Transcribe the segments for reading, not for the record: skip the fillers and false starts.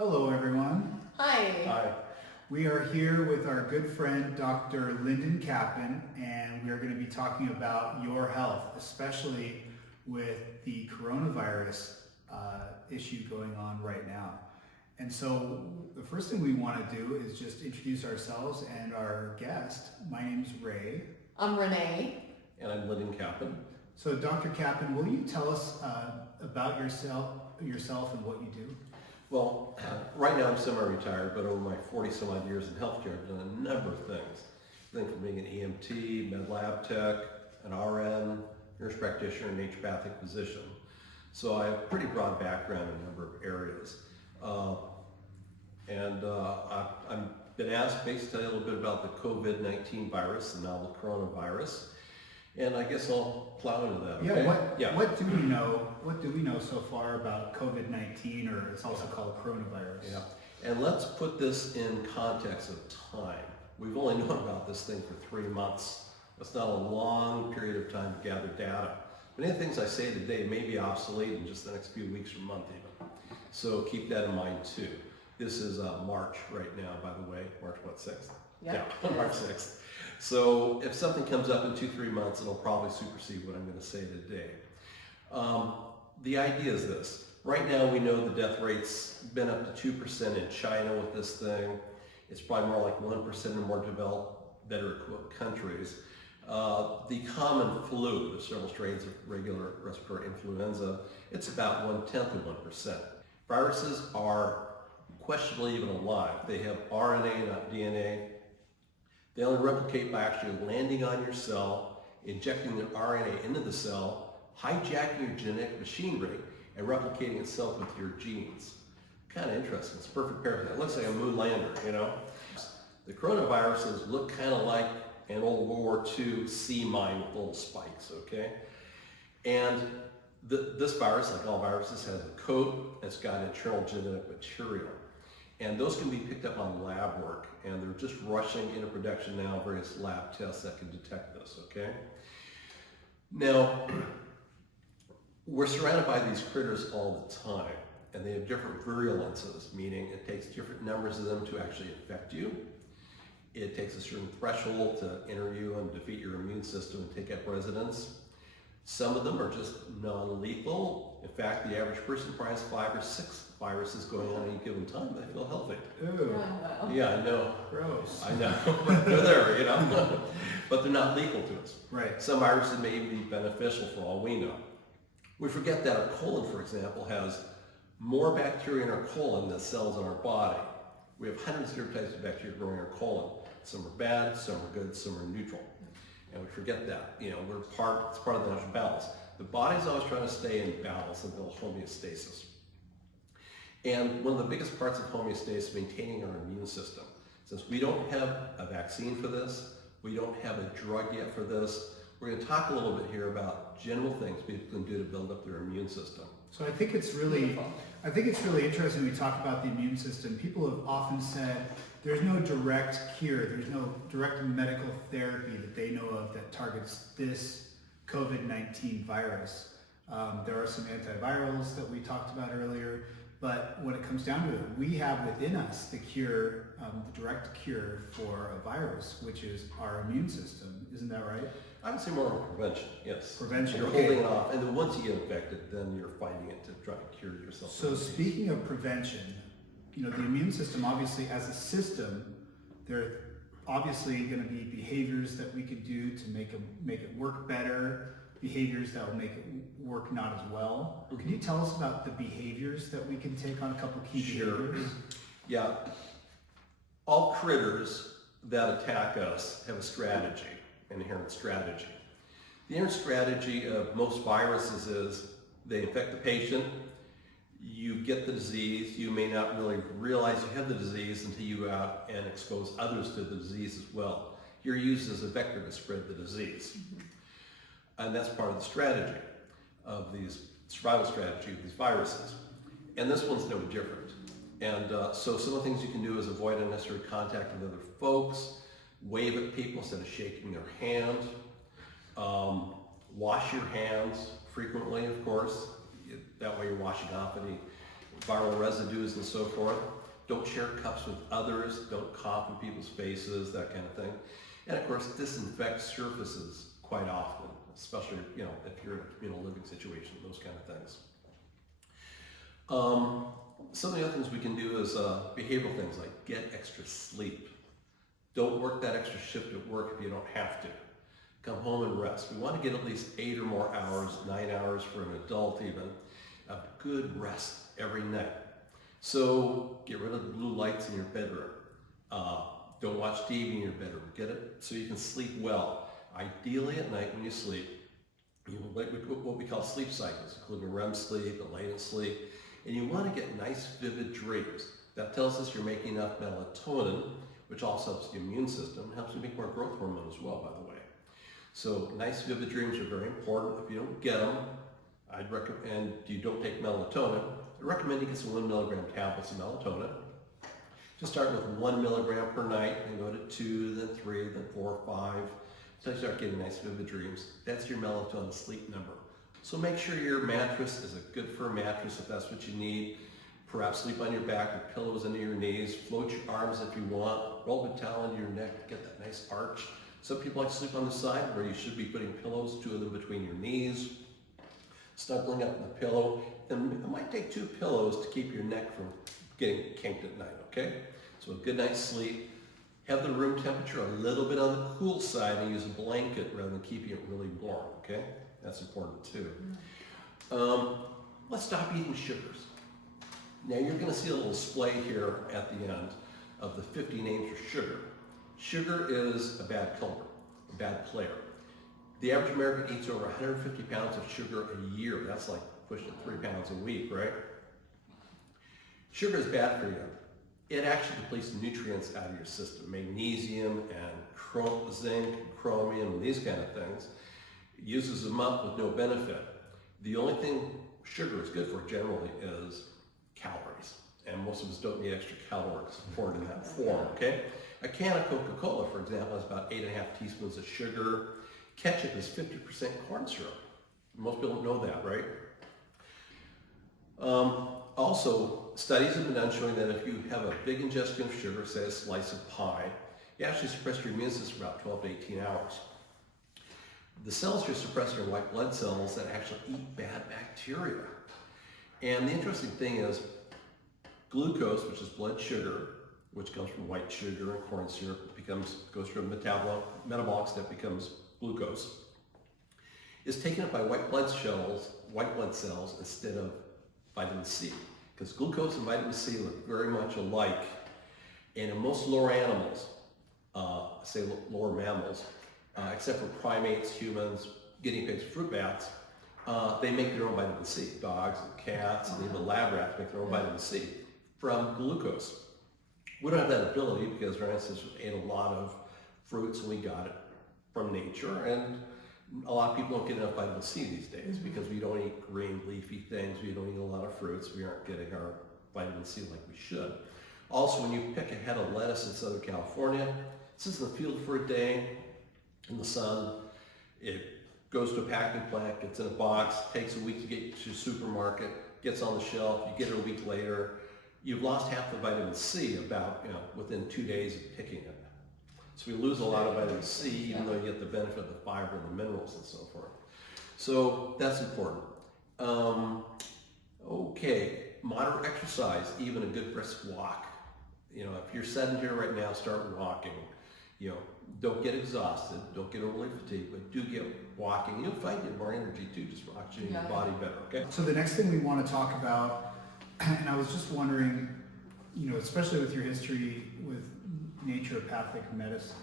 Hello, everyone. Hi. Hi. We are here with our good friend, Dr. Lyndon Capon, and we are going to be talking about your health, especially with the coronavirus issue going on right now. And so the first thing we want to do is just introduce ourselves and our guest. My name's Ray. I'm Renee. And I'm Lyndon Capon. So Dr. Capon, will you tell us about yourself and what you do? Well, right now I'm semi-retired, but over my 40-some odd years in healthcare, I've done a number of things. Everything from being an EMT, med lab tech, an RN, nurse practitioner, and naturopathic physician. So I have a pretty broad background in a number of areas. I've been asked basically to tell you a little bit about the COVID-19 virus, the novel coronavirus. And I guess I'll plow into that. Okay? What do we know? What do we know so far about COVID-19, or it's also called coronavirus? Yeah. And let's put this in context of time. We've only known about this thing for 3 months. That's not a long period of time to gather data. Many of the things I say today may be obsolete in just the next few weeks or month even. So keep that in mind too. This is March right now, by the way. March what, 6th? Yep. Yeah, March 6th. So if something comes up in 2-3 months, it'll probably supersede what I'm going to say today. The idea is this. Right now we know the death rate's been up to 2% in China with this thing. It's probably more like 1% in more developed, better equipped countries. The common flu, there's several strains of regular respiratory influenza, it's about 1/10 of 1%. Viruses are questionably even alive. They have RNA, not DNA. They only replicate by actually landing on your cell, injecting the RNA into the cell, hijacking your genetic machinery, and replicating itself with your genes. Kind of interesting. It's a perfect parasite. It looks like a moon lander, you know? The coronaviruses look kind of like an old World War II sea mine with little spikes, okay? And this virus, like all viruses, has a coat that's got internal genetic material. And those can be picked up on lab work, and they're just rushing into production now, various lab tests that can detect this, okay? Now, we're surrounded by these critters all the time, and they have different virulences, meaning it takes different numbers of them to actually infect you. It takes a certain threshold to enter you and defeat your immune system and take up residence. Some of them are just non-lethal. In fact, the average person probably has 5 or 6 viruses going on at any given time. They feel healthy. Ew. Wow. Yeah, I know. Gross. I know. But they're there, you know. But they're not lethal to us. Right. Some viruses may even be beneficial for all we know. We forget that our colon, for example, has more bacteria in our colon than cells in our body. We have hundreds of different types of bacteria growing in our colon. Some are bad, some are good, some are neutral. And we forget that. You know, it's part of the natural balance. The body's always trying to stay in balance and build homeostasis. And one of the biggest parts of homeostasis is maintaining our immune system. Since we don't have a vaccine for this, we don't have a drug yet for this, we're going to talk a little bit here about general things people can do to build up their immune system. So I think it's really interesting we talk about the immune system. People have often said there's no direct cure, there's no direct medical therapy that they know of that targets this COVID-19 virus. There are some antivirals that we talked about earlier, but when it comes down to it, we have within us the cure, the direct cure for a virus, which is our immune system. Isn't that right? I would say more of prevention, yes. Prevention, You're okay. holding it off, and then once you get infected, then you're fighting it to try to cure yourself. So speaking of prevention, you know, the immune system, obviously as a system, there are obviously going to be behaviors that we could do to make it work better, behaviors that will make it work not as well. Mm-hmm. Can you tell us about the behaviors that we can take on, a couple key behaviors? Yeah. All critters that attack us have a strategy, an inherent strategy. The inherent strategy of most viruses is they infect the patient, you get the disease, you may not really realize you have the disease until you go out and expose others to the disease as well. You're used as a vector to spread the disease. And that's part of the strategy of these, survival strategy of these viruses. And this one's no different. And so some of the things you can do is avoid unnecessary contact with other folks, wave at people instead of shaking their hand, wash your hands frequently, of course. That way you're washing off any viral residues and so forth. Don't share cups with others. Don't cough in people's faces, that kind of thing. And of course, disinfect surfaces quite often, especially if you're in a communal living situation, those kind of things. Some of the other things we can do is behavioral things like get extra sleep. Don't work that extra shift at work if you don't have to. Come home and rest. We want to get at least 8 or more hours, 9 hours for an adult even, of good rest every night. So get rid of the blue lights in your bedroom. Don't watch TV in your bedroom. Get it so you can sleep well. Ideally at night when you sleep, you will what we call sleep cycles, including REM sleep, a latent sleep, and you want to get nice vivid dreams. That tells us you're making enough melatonin, which also helps the immune system, and helps you make more growth hormone as well, by the way. So nice vivid dreams are very important. If you don't get them, I'd recommend you don't take melatonin. I recommend you get some 1 milligram tablets of melatonin. Just start with 1 milligram per night and go to 2, then 3, then 4, 5, until you start getting nice vivid dreams. That's your melatonin sleep number. So make sure your mattress is a good firm mattress if that's what you need. Perhaps sleep on your back with pillows under your knees. Float your arms if you want. Roll the towel into your neck to get that nice arch. Some people like to sleep on the side where you should be putting pillows, 2 of them between your knees, snuggling up in the pillow. And it might take 2 pillows to keep your neck from getting kinked at night, okay? So a good night's sleep. Have the room temperature a little bit on the cool side and use a blanket rather than keeping it really warm, okay? That's important too. Let's stop eating sugars. Now you're going to see a little display here at the end of the 50 names for sugar. Sugar is a bad culprit, a bad player. The average American eats over 150 pounds of sugar a year. That's like pushing 3 pounds a week, right? Sugar is bad for you. It actually depletes nutrients out of your system, magnesium and zinc, chromium, these kind of things. It uses them up with no benefit. The only thing sugar is good for generally is calories, and most of us don't need extra calories for it in that form, okay? A can of Coca-Cola, for example, has about 8.5 teaspoons of sugar. Ketchup is 50% corn syrup. Most people don't know that, right? Also, studies have been done showing that if you have a big ingestion of sugar, say a slice of pie, you actually suppress your immune system for about 12 to 18 hours. The cells you're suppressing are white blood cells that actually eat bad bacteria. And the interesting thing is, glucose, which is blood sugar, which comes from white sugar and corn syrup, goes through a metabolic step, becomes glucose, is taken up by white blood cells instead of vitamin C. Because glucose and vitamin C look very much alike. And in most lower animals, say lower mammals, except for primates, humans, guinea pigs, fruit bats, they make their own vitamin C. Dogs and cats and even lab rats make their own vitamin C from glucose. We don't have that ability because our ancestors ate a lot of fruits and we got it from nature. And a lot of people don't get enough vitamin C these days because we don't eat green leafy things. We don't eat a lot of fruits. We aren't getting our vitamin C like we should. Also, when you pick a head of lettuce in Southern California, it sits in the field for a day in the sun. It goes to a packing plant, gets in a box, takes a week to get to the supermarket, gets on the shelf, you get it a week later. You've lost half the vitamin C within 2 days of picking it. So we lose a lot of vitamin C even though you get the benefit of the fiber and the minerals and so forth. So that's important. Okay, moderate exercise, even a good brisk walk. If you're sedentary right now, start walking. Don't get exhausted, don't get overly fatigued, but do get walking. You'll find you have more energy too, just watching your body better, okay? So the next thing we want to talk about, and I was just wondering, especially with your history with naturopathic medicine,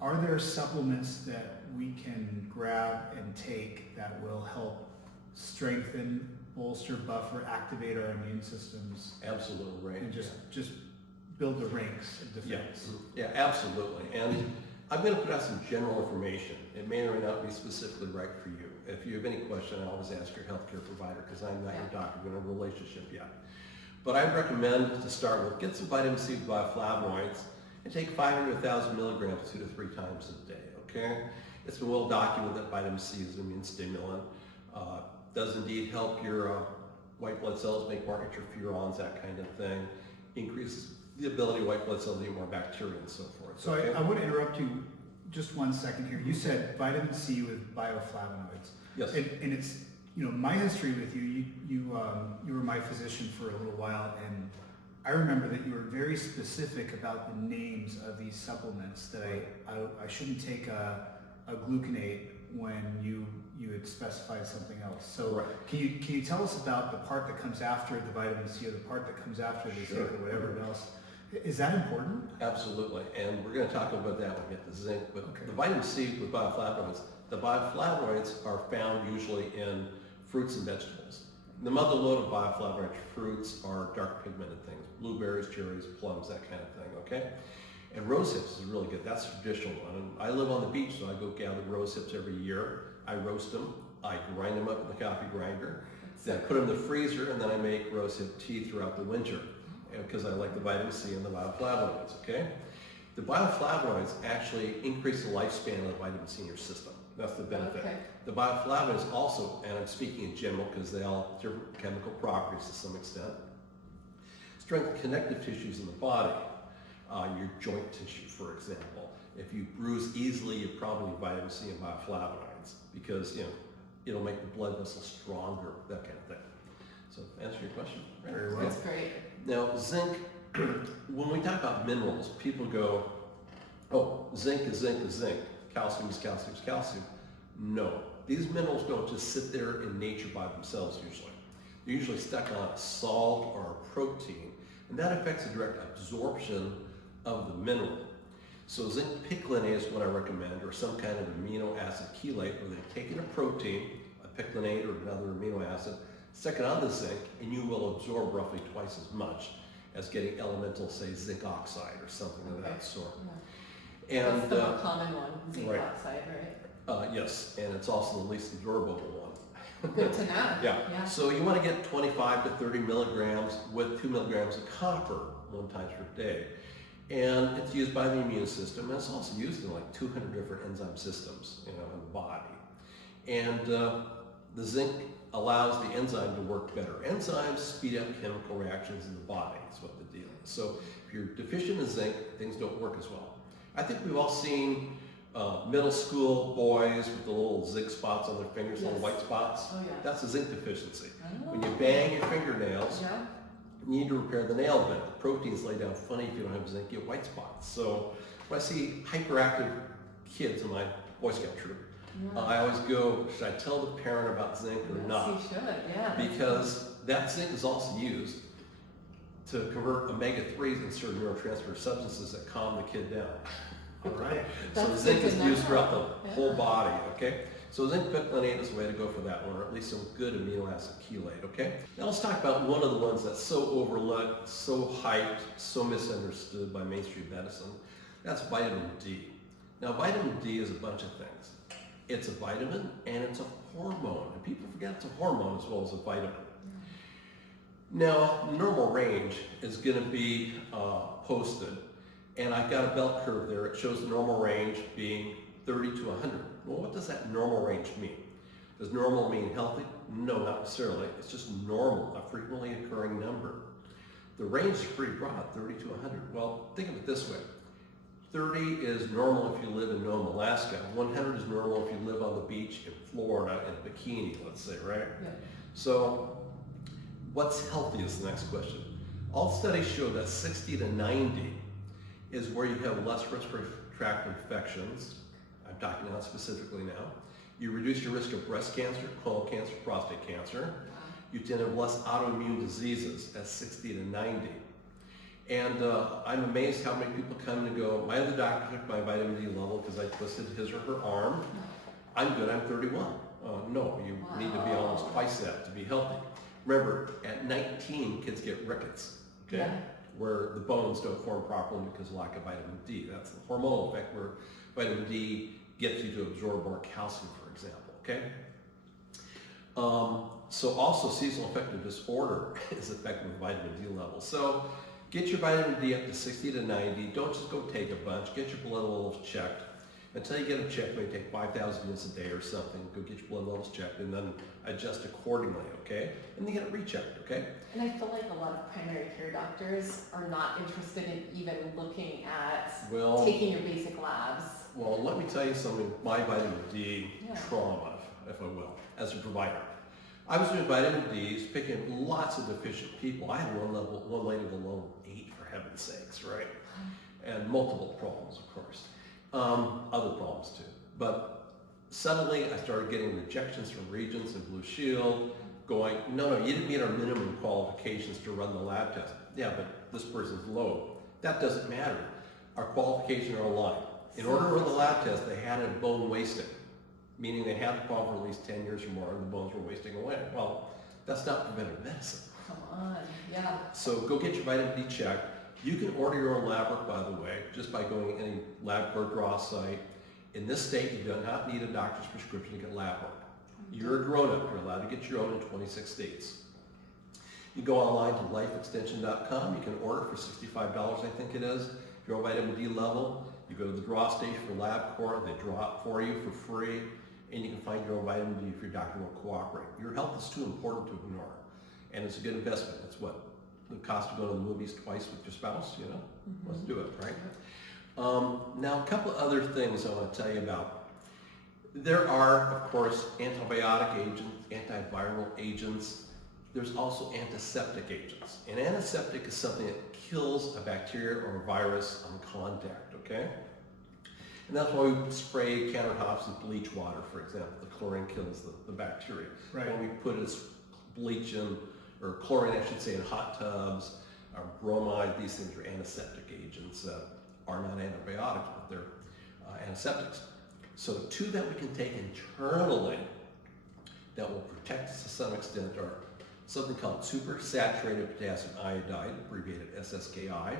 are there supplements that we can grab and take that will help strengthen, bolster, buffer, activate our immune systems? Absolutely right. And just build the ranks of defense. Yeah, absolutely. And I'm going to put out some general information. It may or may not be specifically right for you. If you have any question, I always ask your healthcare provider because I'm not your doctor. We don't have a relationship yet. But I recommend to start with, get some vitamin C bioflavonoids and take 500 to 1,000 milligrams 2 to 3 times a day, okay? It's been well documented that vitamin C is an immune stimulant. Does indeed help your white blood cells, make more interferons, that kind of thing. Increases the ability of white blood cells to eat more bacteria and so forth. So okay? I want to interrupt you just 1 second here. You said vitamin C with bioflavonoids. Yes. And it's, my history with you, you were my physician for a little while, and I remember that you were very specific about the names of these supplements, that I shouldn't take a gluconate when you had specified something else. So right. can you tell us about the part that comes after the vitamin C or the part that comes after the zinc or whatever else? Is that important? Absolutely, and we're going to talk about that when we get to zinc, but Okay. the vitamin C with bioflavonoids, the bioflavonoids are found usually in fruits and vegetables. The mother load of bioflavonoid fruits are dark pigmented things, blueberries, cherries, plums, that kind of thing, okay? And rose hips is really good. That's a traditional one. And I live on the beach, so I go gather rose hips every year. I roast them. I grind them up in the coffee grinder. Then I put them in the freezer, and then I make rose hip tea throughout the winter because I like the vitamin C and the bioflavonoids, okay? The bioflavonoids actually increase the lifespan of the vitamin C in your system. That's the benefit. Okay. The bioflavonoids also, and I'm speaking in general because they all have different chemical properties to some extent, strengthen connective tissues in the body. Your joint tissue, for example. If you bruise easily, you probably need vitamin C and bioflavonoids because it'll make the blood vessels stronger, that kind of thing. So answer your question. Right? Very well. That's great. Now zinc, when we talk about minerals, people go, oh, zinc is zinc is zinc, calcium is calcium is calcium. No, these minerals don't just sit there in nature by themselves usually. They're usually stuck on a salt or a protein, and that affects the direct absorption of the mineral. So zinc picolinate is what I recommend, or some kind of amino acid chelate, where they've taken a protein, a picolinate or another amino acid, stick it on the zinc, and you will absorb roughly twice as much as getting elemental, say, zinc oxide or something of that sort. Yeah. And That's the more common one, zinc right. oxide, right? yes, and it's also the least absorbable one. Good to know. Yeah. So you want to get 25 to 30 milligrams with 2 milligrams of copper 1 time per day. And it's used by the immune system, and it's also used in like 200 different enzyme systems, in the body. And the zinc allows the enzyme to work better. Enzymes speed up chemical reactions in the body, is what the deal is. So if you're deficient in zinc, things don't work as well. I think we've all seen middle school boys with the little zinc spots on their fingers, little Yes. white spots. Oh, yeah. That's a zinc deficiency. Oh. When you bang your fingernails, Yeah. you need to repair the nail bed. The proteins lay down funny if you don't have zinc, you get white spots. So when I see hyperactive kids in my Boy Scout troop, Yeah. I always go, should I tell the parent about zinc or Yes, not? you should, yeah. Because that zinc is also used to convert omega-3s and certain neurotransmitter substances that calm the kid down. All right. So That's zinc good is to used know. throughout the Yeah. whole body, okay? So zinc picolinate is the way to go for that one, or at least some good amino acid chelate, okay? Now let's talk about one of the ones that's so overlooked, so hyped, so misunderstood by mainstream medicine. That's vitamin D. Now vitamin D is a bunch of things. It's a vitamin and it's a hormone, and people forget it's a hormone as well as a vitamin. Now, normal range is going to be posted, and I've got a belt curve there. It shows the normal range being 30 to 100. Well, what does that normal range mean? Does normal mean healthy? No, not necessarily. It's just normal, a frequently occurring number. The range is pretty broad, 30 to 100. Well, think of it this way. 30 is normal if you live in Nome, Alaska. 100 is normal if you live on the beach in Florida in a bikini, let's say, right? Yeah. So what's healthy is the next question. All studies show that 60 to 90 is where you have less respiratory tract infections. I'm talking about specifically now. You reduce your risk of breast cancer, colon cancer, prostate cancer. You tend to have less autoimmune diseases at 60 to 90. And I'm amazed how many people come and go, my other doctor took my vitamin D level because I twisted his or her arm. I'm good, I'm 31. No, you need to be almost twice that to be healthy. Remember, at 19, kids get rickets, okay? Yeah. Where the bones don't form properly because of lack of vitamin D. That's the hormonal effect where vitamin D gets you to absorb more calcium, for example, okay? So also seasonal affective disorder is affected with vitamin D levels. So get your vitamin D up to 60 to 90. Don't just go take a bunch. Get your blood levels checked. Until you get them checked, maybe take 5,000 units a day or something, go get your blood levels checked, and then adjust accordingly, okay? And then get it rechecked, okay? And I feel like a lot of primary care doctors are not interested in even looking at Well, taking your basic labs. well, let me tell you something, my vitamin D Yeah. trauma, if I will, as a provider. I was doing vitamin Ds, picking lots of deficient people. I had one lady with alone 8, for heaven's sakes, right? And multiple problems, of course. Other problems too. But suddenly I started getting rejections from Regents and Blue Shield going, no, you didn't meet our minimum qualifications to run the lab test. Yeah, but this person's low. That doesn't matter. Our qualifications are aligned. In order to run the lab test, they had a bone wasting, meaning they had the problem for at least 10 years or more and the bones were wasting away. Well, that's not preventive medicine. Come on, yeah. So go get your vitamin D checked. You can order your own lab work, by the way, just by going to any LabCorp draw site. In this state, you do not need a doctor's prescription to get lab work. You're a grown-up. You're allowed to get your own in 26 states. You go online to lifeextension.com. You can order for $65, I think it is, your vitamin D level. You go to the draw station for LabCorp. They draw it for you for free, and you can find your own vitamin D if your doctor will cooperate. Your health is too important to ignore, and it's a good investment. It's what? The cost of going to the movies twice with your spouse, you know? Let's do it, right? Now, a couple of other things I want to tell you about. There are, of course, antibiotic agents, antiviral agents. There's also antiseptic agents. An antiseptic is something that kills a bacteria or a virus on contact, okay? And that's why we spray countertops with bleach water, for example. The chlorine kills the bacteria. Right. When we put bleach in, or chlorine, I should say, in hot tubs, or bromide, these things are antiseptic agents that are not antibiotics, but they're antiseptics. So two that we can take internally that will protect us to some extent are something called supersaturated potassium iodide, abbreviated SSKI,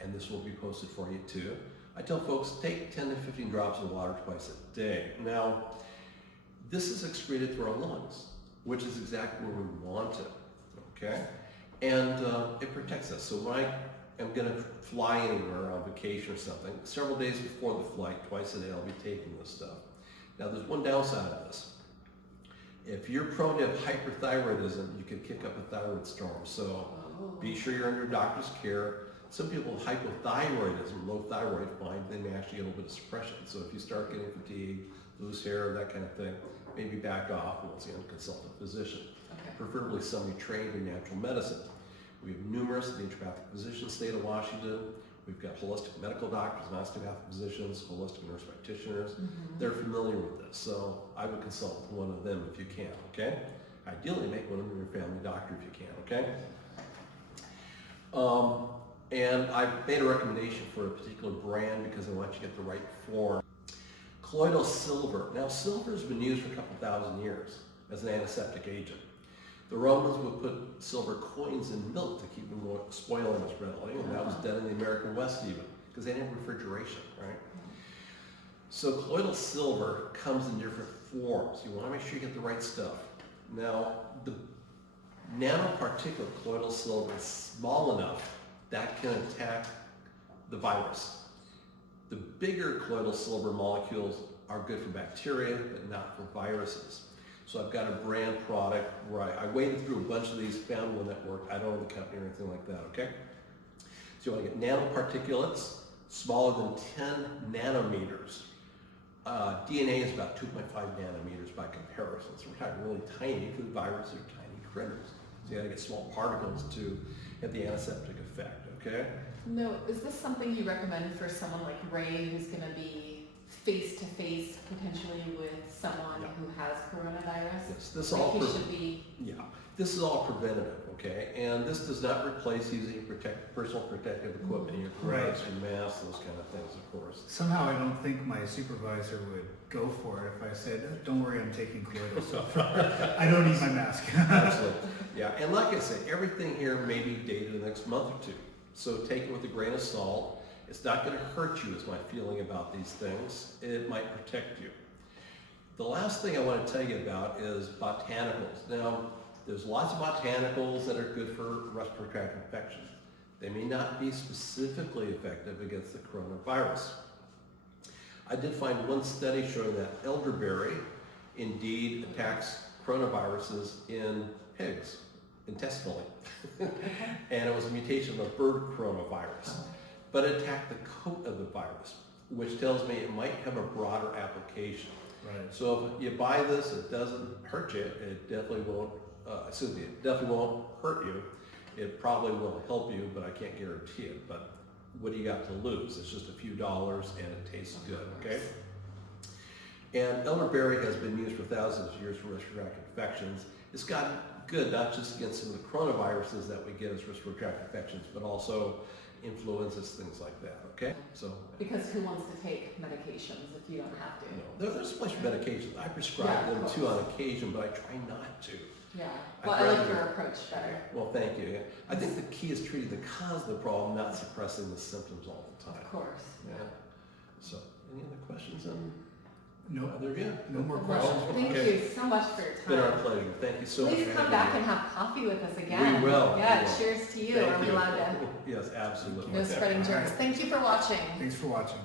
and this will be posted for you too. I tell folks, take 10 to 15 drops of water twice a day. Now, this is excreted through our lungs, which is exactly where we want it, okay? And it protects us. So when I am gonna fly anywhere on vacation or something, several days before the flight, twice a day, I'll be taking this stuff. Now, there's one downside of this. If you're prone to hyperthyroidism, you can kick up a thyroid storm. So be sure you're under doctor's care. Some people with hypothyroidism, low thyroid, find they may actually get a little bit of suppression. So if you start getting fatigue, loose hair, that kind of thing, maybe back off and once again consult a physician. Okay. Preferably somebody trained in natural medicine. We have numerous naturopathic physicians in the state of Washington. We've got holistic medical doctors, osteopathic physicians, holistic nurse practitioners. They're familiar with this, so I would consult with one of them if you can, okay? Ideally, make one of them your family doctor if you can, okay? And I've made a recommendation for a particular brand because I want you to get the right form. Colloidal silver. Now, silver has been used for a couple thousand years as an antiseptic agent. The Romans would put silver coins in milk to keep them from spoiling as readily, and that was done in the American West even, because they didn't have refrigeration, right? So colloidal silver comes in different forms. You want to make sure you get the right stuff. Now, the nanoparticulate colloidal silver is small enough that can attack the virus. The bigger colloidal silver molecules are good for bacteria, but not for viruses. So I've got a brand product where I waded through a bunch of these, found one that worked. I don't know the company or anything like that, okay? So you want to get nanoparticulates smaller than 10 nanometers. DNA is about 2.5 nanometers by comparison. So we're talking really tiny because viruses are tiny critters. So you got to get small particles to get the antiseptic effect, okay? No, is this something you recommend for someone like Ray who's going to be face-to-face potentially with someone who has coronavirus? Yes, this Like all he should be. Yeah, this is all preventative, okay? And this does not replace using personal protective equipment, your gloves, your masks, those kind of things, of course. Somehow I don't think my supervisor would go for it if I said, don't worry, I'm taking colloidal silver. I don't need my mask. Absolutely. Yeah, and like I say, everything here may be dated the next month or two. So take it with a grain of salt. It's not going to hurt you is my feeling about these things. It might protect you. The last thing I want to tell you about is botanicals. Now, there's lots of botanicals that are good for respiratory tract infection. They may not be specifically effective against the coronavirus. I did find one study showing that elderberry indeed attacks coronaviruses in pigs, intestinally. And it was a mutation of a bird coronavirus. But it attacked the coat of the virus, which tells me it might have a broader application. Right. So if you buy this, it doesn't hurt you. It definitely won't, it definitely won't hurt you. It probably will help you, but I can't guarantee it. But what do you got to lose? It's just a few dollars and it tastes good, okay? And elderberry has been used for thousands of years for respiratory tract infections. It's got good not just against some of the coronaviruses that we get as respiratory tract infections, but also influenzas, things like that, okay? So Because who wants to take medications if you don't have to? there's a place for medications. I prescribe them too on occasion, but I try not to. Yeah. I'd Well, I like rather- your approach better. Well, thank you. I think the key is treating the cause of the problem, not suppressing the symptoms all the time. Of course. Yeah. So, any other questions on No, other again? no more Well, questions. thank Okay. you so much for your It's been our time. pleasure. Thank you so much. Please for come having back me. and have coffee with us again. We will. Yeah, We will. cheers to you. Thank Are we you. allowed to? Yes, absolutely. No spreading germs. Thank you for watching. Thanks for watching.